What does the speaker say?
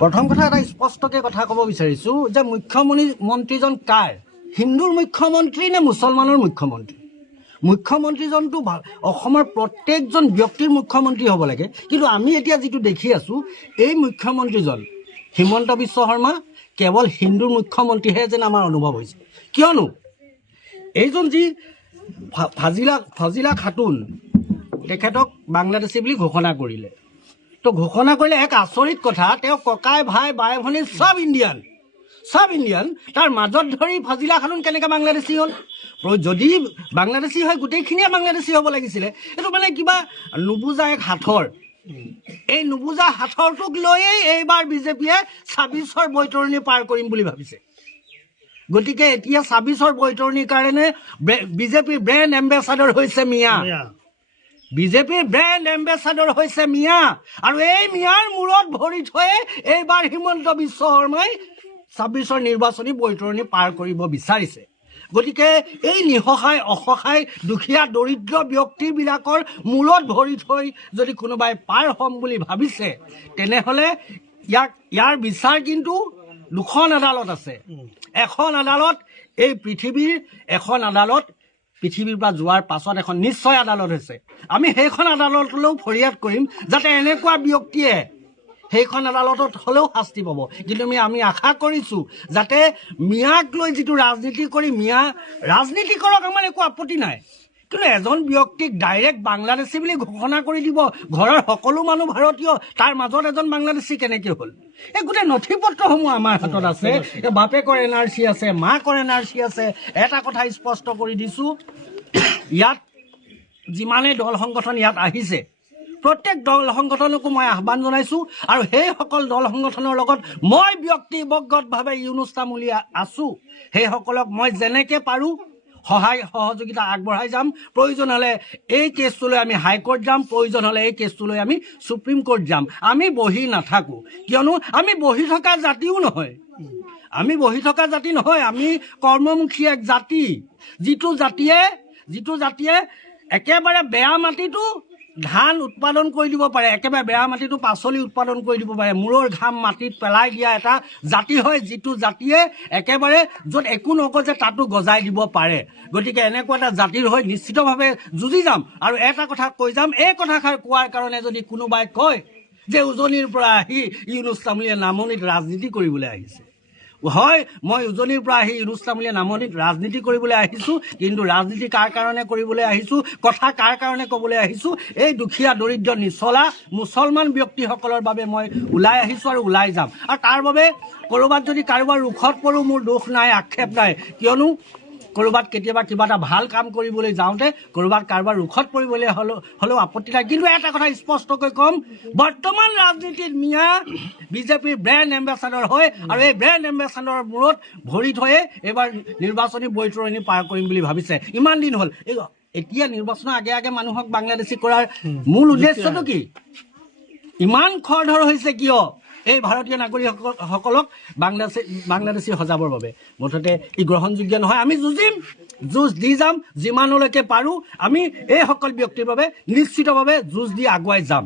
প্ৰথম কথা এটা স্পষ্টকৈ কথা ক'ব বিচাৰিছোঁ যে মুখ্যমন্ত্ৰীজন কাৰ, হিন্দুৰ মুখ্যমন্ত্ৰী নে মুছলমানৰ মুখ্যমন্ত্ৰী? মুখ্যমন্ত্ৰীজনটো অসমৰ প্ৰত্যেকজন ব্যক্তিৰ মুখ্যমন্ত্ৰী হ'ব লাগে, কিন্তু আমি এতিয়া যিটো দেখি আছোঁ এই মুখ্যমন্ত্ৰীজন হিমন্ত বিশ্ব শৰ্মা কেৱল হিন্দুৰ মুখ্যমন্ত্ৰীহে যেন আমাৰ অনুভৱ হৈছে। কিয়নো এইজন যি ফাজিলা খাতুন তেখেতক বাংলাদেশী বুলি ঘোষণা কৰিলে, তো ঘোষণা কৰিলে এক আচৰিত কথা, তেওঁ ককাই ভাই বাই ভনী চব ইণ্ডিয়ান, তাৰ মাজত ধৰি ফাজিলা খাতুন কেনেকৈ বাংলাদেশী হ'ল? যদি বাংলাদেশী হয় গোটেইখিনিয়ে বাংলাদেশী হ'ব লাগিছিলে। এইটো মানে কিবা নুবুজা এক সাঁথৰ। এই নুবুজা সাঁথৰটোক লৈয়ে এইবাৰ বিজেপিয়ে ২৬ৰ বৈতৰণি পাৰ কৰিম বুলি ভাবিছে। গতিকে এতিয়া ২৬ৰ বৈতৰণিৰ কাৰণে বিজেপিৰ ব্ৰেণ্ড এম্বেচাডৰ হৈছে মিয়া, বিজেপিৰ ব্ৰেণ্ড এম্বেচাডৰ হৈছে মিয়া, আৰু এই মিয়াৰ মূৰত ভৰি থৈয়ে এইবাৰ হিমন্ত বিশ্ব শৰ্মাই ২৬ৰ নিৰ্বাচনী বৈতৰণি পাৰ কৰিব বিচাৰিছে। গতিকে এই নিঃসহায় অসহায় দুখীয়া দৰিদ্ৰ ব্যক্তিবিলাকৰ মূৰত ভৰি থৈ যদি কোনোবাই পাৰ হ'ম বুলি ভাবিছে, তেনেহ'লে ইয়াৰ বিচাৰ কিন্তু দুখন আদালত আছে। এখন আদালত এই পৃথিৱীৰ এখন আদালত, পৃথিৱীৰ পৰা যোৱাৰ পাছত এখন নিশ্চয় আদালত হৈছে। আমি সেইখন আদালতলৈও ফৰিয়াদ কৰিম যাতে এনেকুৱা ব্যক্তিয়ে সেইখন আদালতত হ'লেও শাস্তি পাব। কিন্তু আমি আশা কৰিছোঁ যাতে মিয়াক লৈ যিটো ৰাজনীতি কৰি মিয়া ৰাজনীতি কৰক, আমাৰ একো আপত্তি নাই, কিন্তু এজন ব্যক্তিক ডাইৰেক্ট বাংলাদেশী বুলি ঘোষণা কৰি দিব, ঘৰৰ সকলো মানুহ ভাৰতীয়, তাৰ মাজত এজন বাংলাদেশী কেনেকৈ হ'ল? এই গোটেই নথি পত্ৰসমূহ আমাৰ হাতত আছে, বাপেকৰ NRC আছে, মাকৰ NRC আছে। এটা কথা স্পষ্ট কৰি দিছোঁ, ইয়াত যিমানেই দল সংগঠন ইয়াত আহিছে, প্ৰত্যেক দল সংগঠনকো মই আহ্বান জনাইছোঁ, আৰু সেইসকল দল সংগঠনৰ লগত মই ব্যক্তিগতভাৱে ইউনুছ তামুলী আছোঁ। সেইসকলক মই যেনেকৈ পাৰোঁ সহায় সহযোগিতা আগবঢ়াই যাম। প্ৰয়োজন হ'লে এই কেছটোলৈ আমি হাইকোৰ্ট যাম, প্ৰয়োজন হ'লে এই কেছটোলৈ আমি সুপ্ৰিম কোৰ্ট যাম। আমি বহি নাথাকোঁ, কিয়নো আমি বহি থকা জাতিও নহয়, আমি বহি থকা জাতি নহয়, আমি কৰ্মমুখী এক জাতি। যিটো জাতিয়ে একেবাৰে বেয়া মাটিটো ধান উৎপাদন কৰি দিব পাৰে, একেবাৰে বেয়া মাটিটো পাচলি উৎপাদন কৰি দিব পাৰে, মূৰৰ ঘাম মাটিত পেলাই দিয়া এটা জাতি হয়, যিটো জাতিয়ে একেবাৰে য'ত একো নগজে তাতো গজাই দিব পাৰে। গতিকে এনেকুৱা এটা জাতিৰ হৈ নিশ্চিতভাৱে যুঁজি যাম। আৰু এটা কথা কৈ যাম, এই কথাষাৰ কোৱাৰ কাৰণে যদি কোনোবাই কয় যে উজনিৰ পৰা আহি ইউনুছ তামুলীয়ে নামনিত ৰাজনীতি কৰিবলৈ আহিছে, হয়, মই উজনিৰ পৰা আহি ইউনুছ তামুলীয়ে নামনিত ৰাজনীতি কৰিবলৈ আহিছোঁ, কিন্তু ৰাজনীতি কাৰ কাৰণে কৰিবলৈ আহিছোঁ, কথা কাৰ কাৰণে ক'বলৈ আহিছোঁ, এই দুখীয়া দৰিদ্ৰ নিচলা মুছলমান ব্যক্তিসকলৰ বাবে মই ওলাই আহিছোঁ আৰু ওলাই যাম। আৰু তাৰ বাবে ক'ৰবাত যদি কাৰোবাৰ ৰোষত পৰোঁ, মোৰ দোষ নাই, আক্ষেপ নাই, কিয়নো ক'ৰবাত কেতিয়াবা কিবা এটা ভাল কাম কৰিবলৈ যাওঁতে ক'ৰবাত কাৰোবাৰ ৰোষত পৰিবলৈ হ'লেও আপত্তি নাই। কিন্তু এটা কথা স্পষ্টকৈ ক'ম, বৰ্তমান ৰাজনীতিত মিয়া বিজেপিৰ ব্ৰেণ্ড এম্বেচাডৰ হয়, আৰু এই ব্ৰেণ্ড এম্বেচাডৰৰ মূৰত ভৰি থৈয়ে এইবাৰ নিৰ্বাচনী বৈতৰণি পাৰ কৰিম বুলি ভাবিছে। ইমান দিন হ'ল, এতিয়া নিৰ্বাচনৰ আগে আগে মানুহক বাংলাদেশী কৰাৰ মূল উদ্দেশ্যটো কি? ইমান খৰধৰ হৈছে কিয়? এই ভাৰতীয় নাগৰিকসকলক বাংলাদেশী সজাবৰ বাবে। মুঠতে ই গ্ৰহণযোগ্য নহয়। আমি যুঁজ দি যাম, যিমানলৈকে পাৰোঁ আমি এইসকল ব্যক্তিৰ বাবে নিশ্চিতভাৱে যুঁজ দি আগুৱাই যাম।